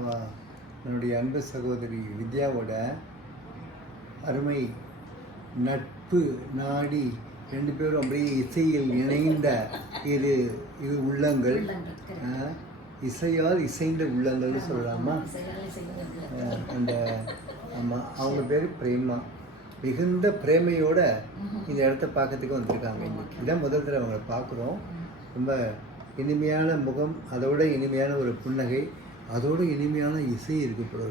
அவ என்னுடைய அன்பு சகோதரி வித்யாவோட அருமை நட்பு நாடி ரெண்டு பேரும் அப்படியே இசையில் இணைந்த இரு இரு உள்ளங்கள். இசையால் இசைந்த உள்ளங்கள்னு சொல்லலாமா? அந்த ஆமாம் அவங்க பேர் பிரேமா. மிகுந்த பிரேமையோட இந்த இடத்த பார்க்கறதுக்கு வந்திருக்காங்க இன்னைக்கு. இதான் முதல் தடவை அவங்கள பார்க்குறோம். ரொம்ப இனிமையான முகம் அதோட இனிமையான ஒரு புன்னகை. அதோட இனிமையான இசை இருக்கு போல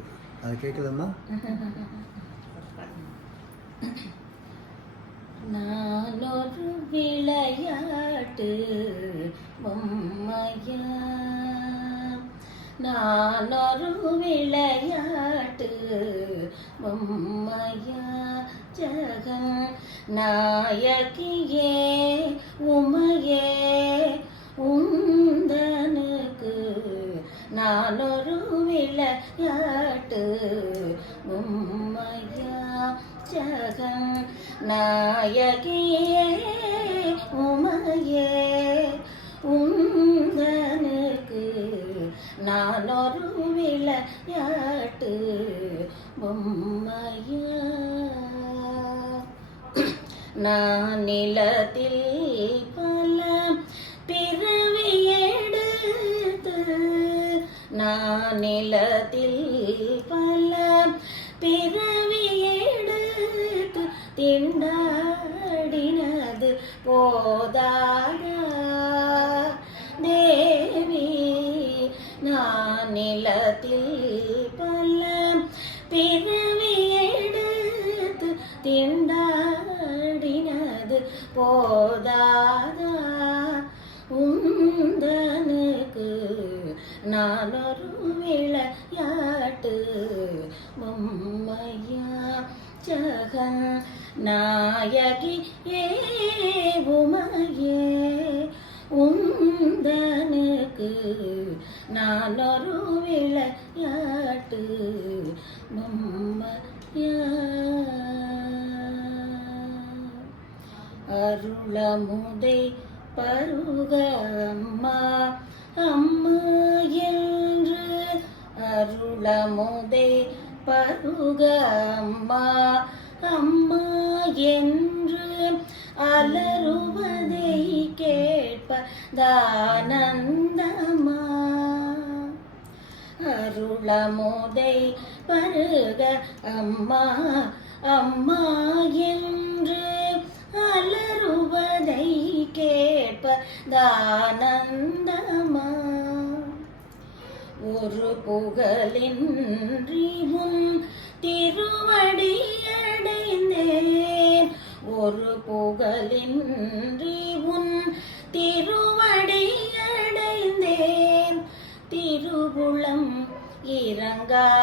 அதை கேட்கலாமா? நான் ஒரு விளையாட்டு பொம்மையா? நான் ஒரு விளையாட்டு பொம்மையா? ஜெகன் நாயகியே உமையே உன் நான் ஒரு விளையாட்டு பொம்மையா ஜெகன் நாயகியே உமையே உந்தனுக்கு நான் ஒரு விளையாட்டு பொம்மையா நான் நிலத்தில் பல பிறவி நான் நிலத்தில் பல பிறவி எடுத்து திண்டாடினது போதாதா தேவி. நான் நிலத்தில் பல பிறவி எடுத்து திண்டாடினது போ நான் விளையாட்டு. பொம்மையா ஜகன் நாயகி ஏ உமையே உந்தனுக்கு நான் விளையாட்டு. பொம்மையா அருளமுதை பருக அம்மா அம்மா என்று அருளமுதே பருக அம்மா அம்மா என்று அலறுவதை கேட்பதானந்தமா அருளமுதை பருக அம்மா அம்மா என்று அலறுவதை கேட்பதானந்தமா ஒரு புகழின்றி உன் திருவடியடைந்தேன் ஒரு புகழின்றி உன் திருவடியடைந்தேன் திருவுளம் இறங்காதா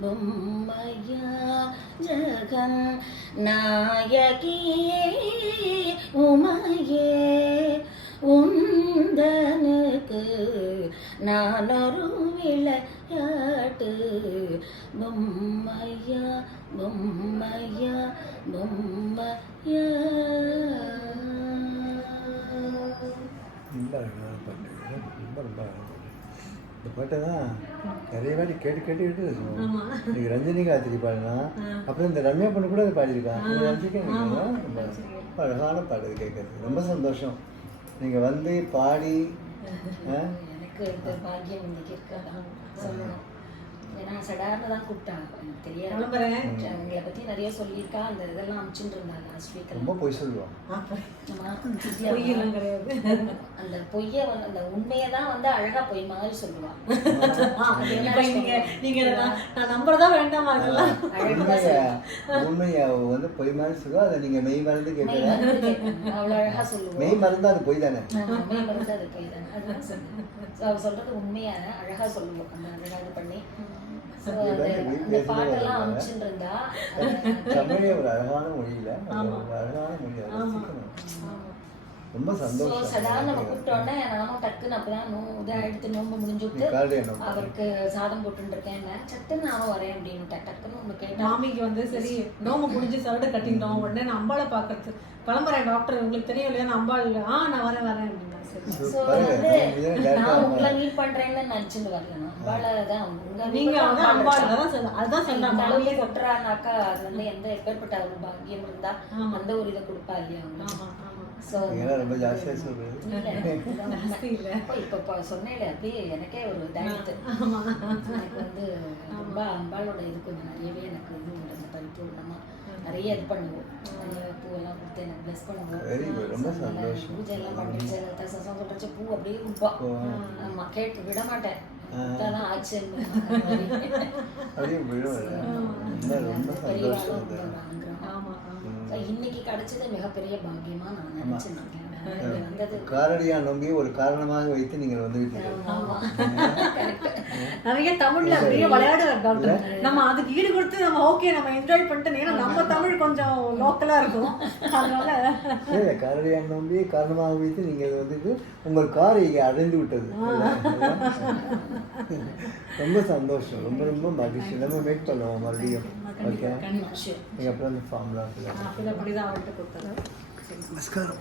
பொம்மையா ஜகன் நாயகியே உமையே உந்தனுக்கு நானொரு விளையாட்டு. பொம்மையா பொம்மையா பொம்மையா. ரொம்ப அழகான பாட்டு. ரொம்ப ரொம்ப அழகான இந்த பாட்டை தான் நிறைய வாட்டி கேட்டு கேட்டு கேட்டு இன்னைக்கு ரஞ்சனி காத்திரி பாடலாம் அப்புறம் இந்த ரம்யா பொண்ணு கூட அது பாடியிருக்கான் அழகான பாட்டு கேட்கறது. ரொம்ப சந்தோஷம். நீங்கள் வந்து பாடி எனக்கு ஏன்னா சடார்னு தான் கூப்பிட்டாங்க. எனக்கு தெரியாது. கிளம்புறேன். உங்களை பத்தி நிறைய சொல்லியிருக்கா. அந்த இதெல்லாம் அனுப்பிச்சுட்டு இருந்தாங்க லாஸ்ட் வீக் ரொம்ப பொய் சொல்லுவான் பொய்யெல்லாம் கிடையாது. அந்த பொய்ய வந்து அந்த உண்மையை தான் வந்து அழகா பொய் மாதிரி சொல்லுவா. இப்ப நீங்க நீங்க நான் நம்புறதா வேண்டாமா இருக்கலாம் உண்மையை வந்து பொய் மாதிரி சொல்லுவா. அதை நீங்கள் மெய் மறந்து கேட்கணும். அவ்வளவு அழகா சொல்லுவோம் மெய் மறந்தா அது பொய் தானே? மெய் மறந்து அது பொய் தானே. அதுதான் சொன்னேன் ஸோ அவ சொல்றது உண்மையா அழகா சொல்லுவோம் அந்த அழகா இது பண்ணி. அந்த பாட்டெல்லாம் அது தமிழே ஒரு அழகான மொழி இல்ல அது ஒரு அழகான மொழி. ரொம்ப சந்தோஷம். சடான்னு நம்ம கூப்பிட்டோன்னே நானும் டக்குன்னு அப்பதான் நோ இதாக எடுத்து நோம்பு முடிஞ்சு விட்டு அவருக்கு சாதம் போட்டுட்டு இருக்கேன் சட்டுன்னு நானும் வரேன் அப்படின்னு டக்குன்னு ஒன்று கேட்டேன் மாமிக்கு வந்து சரி நோம முடிஞ்சு சரடு கட்டிட்டோம். உடனே நான் அம்பாளை பார்க்கறது. கிளம்புறேன் டாக்டர் உங்களுக்கு தெரியும் இல்லையா? நான் அம்பாள் ஆ நான் வரேன் வரேன். அப்படின்னா நான் உங்களை. மீட் பண்றேன்னு நினைச்சுட்டு வரல நீங்க வந்து அம்பாள் தான் அதுதான் மாமியே அளவுக்கு கொட்டுறானாக்கா அது வந்து எந்த எப்பேற்பட்ட ஒரு பாக்கியம் இருந்தா. அந்த ஒரு இதை கொடுப்பா இல்லையா? ரொம்ப ஜாஸ்தியாக சொல்றது. இப்போ சொன்னேன் அப்படியே எனக்கே ஒரு ஆமா. எனக்கு வந்து ரொம்ப அம்பாளோட இது கொஞ்சம் நிறையவே எனக்கு இது உண்டு அந்த பரிபூர்ணமா நிறைய இது பண்ணுவோம். நிறைய பூவெல்லாம் கொடுத்து எனக்கு ப்ளஸ் பண்ணுவோம். பூஜை எல்லாம் பண்ணிச்சு சசம் சொல்றச்சு பூ அப்படியே கொடுப்பா ஆமா கேட்டு விட மாட்டேன். தான் ஆச்சு. ஆமா ஆமா. இன்னைக்கு கிடைச்சது மிகப்பெரிய பாக்கியமா நான் நினைச்சேன் காரடியா நம்பி ஒரு காரணமாக வைத்து நீங்கள் வந்து ஆமா. நிறைய தமிழ்ல விளையாடுவார் டாக்டர் நம்ம அதுக்கு ஈடு கொடுத்து நம்ம ஓகே நம்ம என்ஜாய் பண்ணிட்டு ஏன்னா நம்ம தமிழ் கொஞ்சம் லோக்கலா இருக்கும். அதனால காரடியா நம்பி காரணமாக வைத்து நீங்கள் வந்துட்டு உங்கள் கார் இங்கே அடைந்து விட்டது. ரொம்ப சந்தோஷம். ரொம்ப ரொம்ப மகிழ்ச்சி. நம்ம மீட் பண்ணுவோம் மறுபடியும். ஓகே நீங்கள் அப்புறம் அந்த ஃபார்ம்லாம் நமஸ்காரம்.